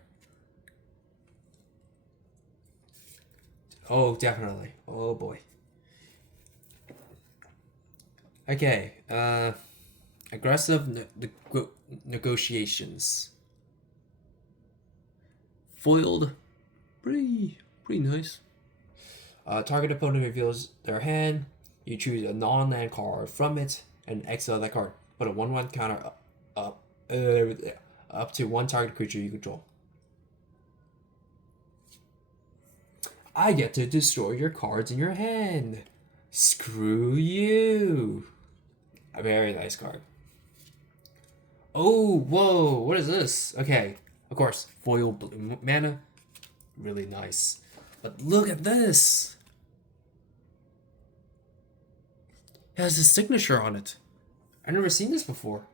Oh, definitely. Oh boy. Okay. Aggressive negotiations. Foiled. Pretty nice. Target opponent reveals their hand. You choose a non-land card from it and exile that card. Put a 1/1 counter up to 1 target creature you control. I get to destroy your cards in your hand. Screw you. A very nice card. Oh, whoa, what is this? Okay, of course, foil blue mana. Really nice. But look at this. It has a signature on it. I've never seen this before.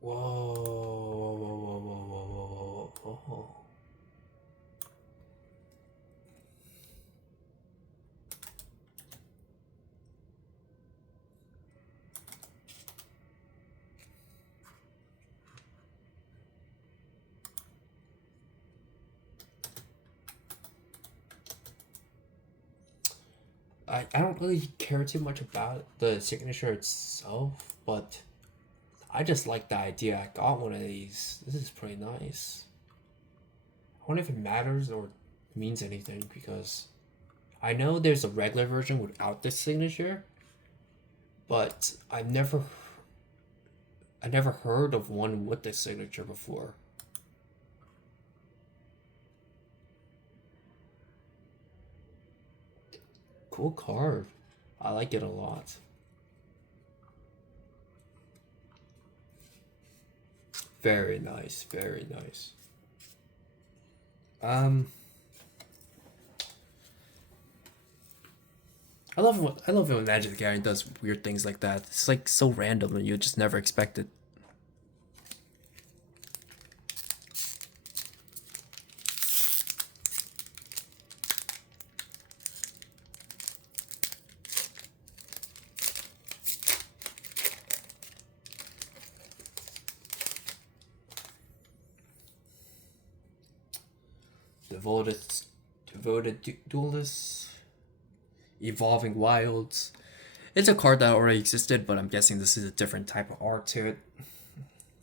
Whoa, whoa, whoa, whoa, whoa, whoa, whoa. I don't really care too much about the signature itself, but I just like the idea. I got one of these. This is pretty nice. I wonder if it matters or means anything, because I know there's a regular version without this signature, but I never heard of one with this signature before. Cool card. I like it a lot. Very nice, very nice. I love it when Magic the Gathering does weird things like that. It's like so random and you just never expect it. Devoted Duelist, Evolving Wilds. It's a card that already existed, but I'm guessing this is a different type of art to it.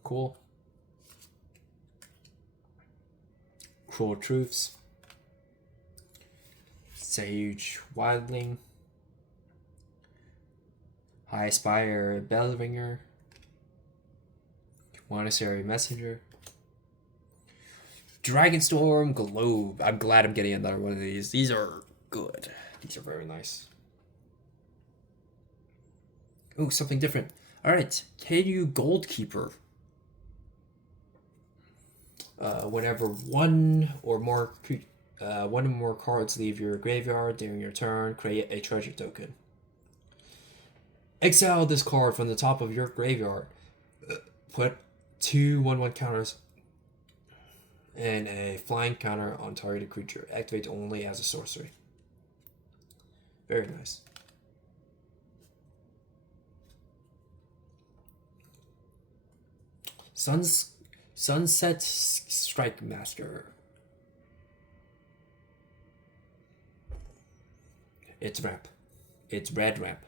Cool. Cruel Truths, Sage Wildling, High Spire Bellringer, Monastery Messenger, Dragonstorm Globe. I'm glad I'm getting another one of these. These are good. These are very nice. Oh, something different. Alright, KU Goldkeeper. Whenever one or more cards leave your graveyard during your turn, create a treasure token. Exile this card from the top of your graveyard. Put 2 1/1 counters and a flying counter on targeted creature. Activate only as a sorcery. Very nice. Sunset Strike Master. It's ramp. It's red ramp.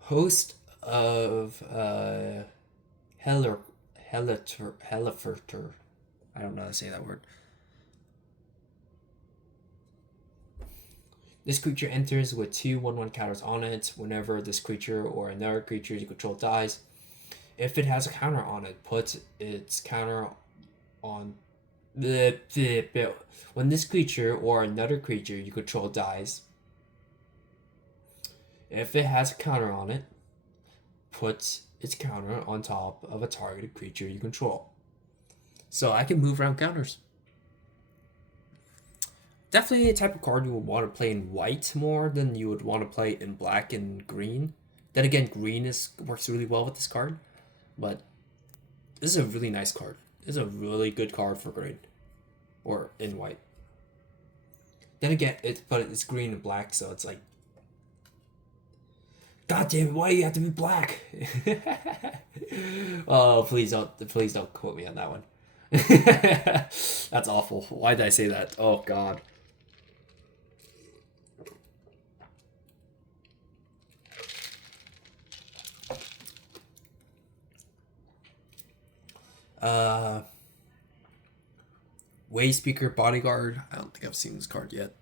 Host of Helliferter. I don't know how to say that word. This creature enters with 2 1/1 counters on it. Whenever this creature or another creature you control dies, if it has a counter on it, put its counter on. When this creature or another creature you control dies, if it has a counter on it, put its counter on top of a targeted creature you control. So I can move around counters. Definitely a type of card you would want to play in white more than you would want to play in black and green. Then again, green works really well with this card. But this is a really nice card. This is a really good card for green. Or in white. Then again, it's green and black, so it's like, God damn it, why do you have to be black? Oh, please don't quote me on that one. That's awful. Why did I say that? Oh God. Way Speaker Bodyguard. I don't think I've seen this card yet.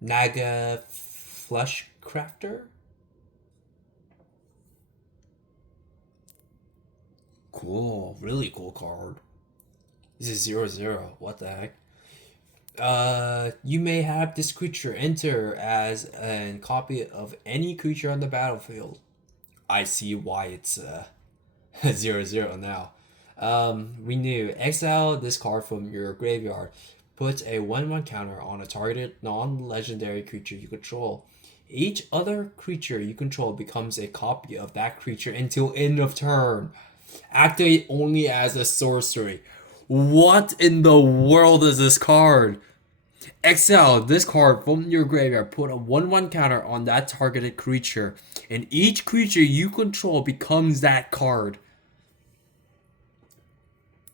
Naga Flesh Crafter. Cool, really cool card. This is 0/0. What the heck? You may have this creature enter as a copy of any creature on the battlefield. I see why it's 0/0 now. Renew. Exile this card from your graveyard. Put a 1/1 counter on a targeted non-legendary creature you control. Each other creature you control becomes a copy of that creature until end of turn. Activate only as a sorcery. What in the world is this card? Exile this card from your graveyard. Put a 1/1 counter on that targeted creature, and each creature you control becomes that card.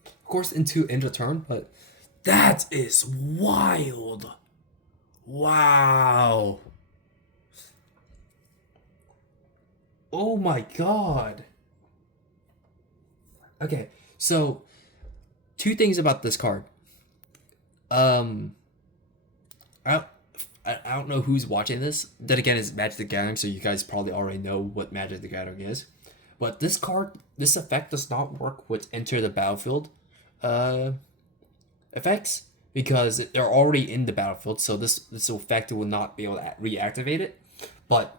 Of course, into end of turn, but that is wild. Wow. Oh my god. Okay, so two things about this card. Um, I I don't know who's watching this. Then again, it's Magic the Gathering, so you guys probably already know what Magic the Gathering is. But this card, this effect does not work with enter the battlefield uh, effects because they're already in the battlefield, so this effect will not be able to reactivate it. But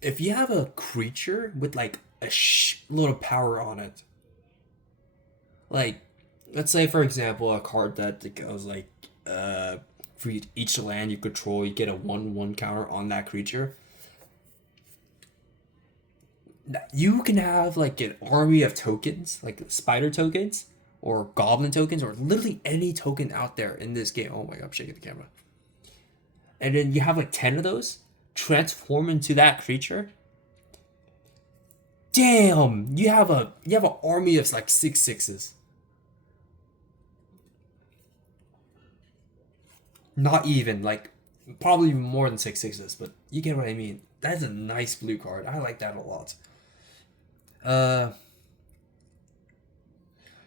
if you have a creature with like a load of power on it, like let's say for example a card that goes like for each land you control you get a 1/1 counter on that creature, you can have like an army of tokens like spider tokens or goblin tokens or literally any token out there in this game. Oh my god, I'm shaking the camera. And then you have like 10 of those transform into that creature. Damn, you have an army of like 6/6s. Not even like probably more than 6/6s, but you get what I mean. That's a nice blue card. I like that a lot. Uh,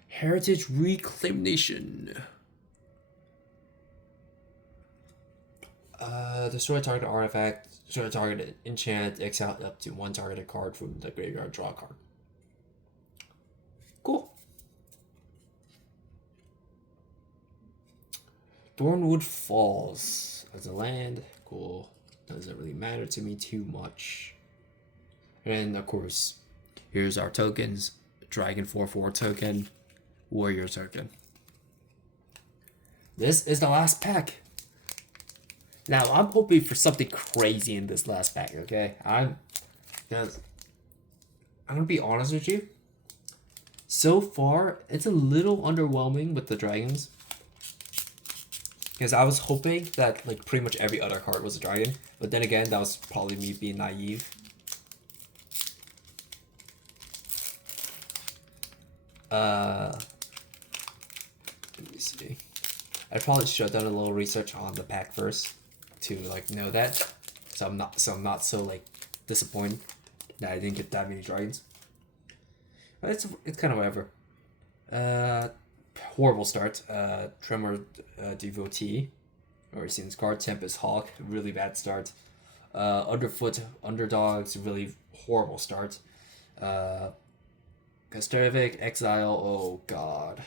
Heritage Reclamation. Destroy target artifact. Destroy target enchant. Exile up to one targeted card from the graveyard. Draw a card. Cool. Thornwood Falls as a land. Cool. Doesn't really matter to me too much. And of course, here's our tokens. Dragon 4/4 token. Warrior token. This is the last pack. Now I'm hoping for something crazy in this last pack, okay? I'm gonna be honest with you. So far, it's a little underwhelming with the dragons. Because I was hoping that like pretty much every other card was a dragon, but then again, that was probably me being naive. Let me see. I probably should have done a little research on the pack first to like know that, so I'm not so like disappointed that I didn't get that many dragons. But it's kind of whatever. Horrible start. Tremor Devotee. Already seen this card. Tempest Hawk. Really bad start. Underfoot Underdogs. Really horrible start. Casterovic Exile. Oh god.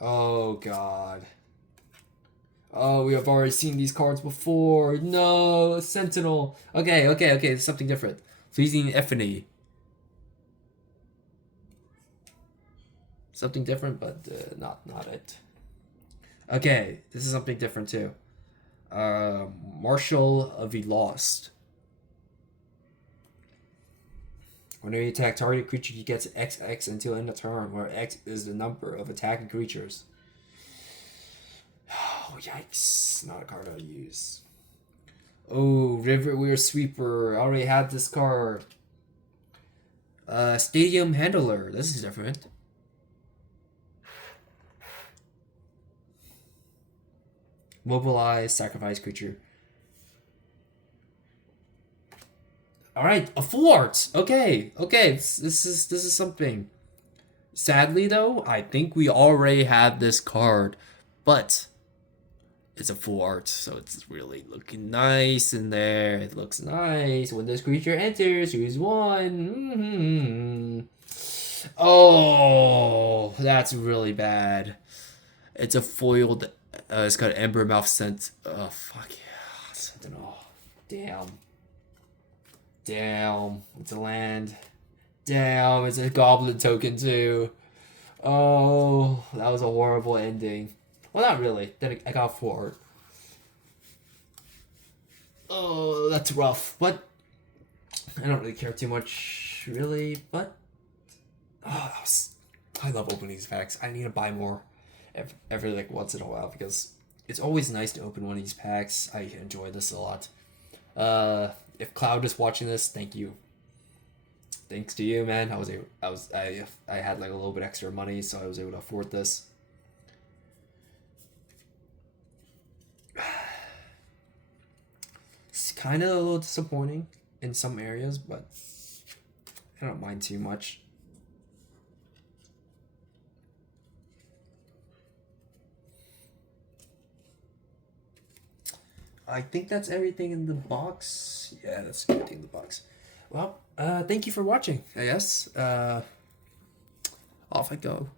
Oh god. Oh, we have already seen these cards before. No, Sentinel. Okay. Something different. Freezing Ephany. Something different, but not it. Okay, this is something different too. Marshal of the Lost. Whenever you attack target creature, you get XX until end of turn, where X is the number of attacking creatures. Oh, yikes. Not a card I'll use. Oh, Riverweir Sweeper. I already had this card. Stadium Handler. This is different. Mobilize, sacrifice creature. Alright, a full art. Okay. This is something. Sadly though, I think we already have this card, but it's a full art, so it's really looking nice in there. It looks nice. When this creature enters, choose one. Oh, that's really bad. It's a foiled. It's got Ember Mouth Scent. Oh, fuck yeah. Sentinel. Damn. It's a land. Damn, it's a goblin token too. Oh, that was a horrible ending. Well, not really. Then I got 4. Oh, that's rough. But I don't really care too much, really. But oh, I love opening these packs. I need to buy more every like once in a while because it's always nice to open one of these packs. I enjoy this a lot. If Cloud is watching this, thank you. Thanks to you, man. I had like a little bit extra money, so I was able to afford this. It's kind of a little disappointing in some areas, but I don't mind too much. I think that's everything in the box. Yeah, that's everything in the box. Well, thank you for watching, I guess. Off I go.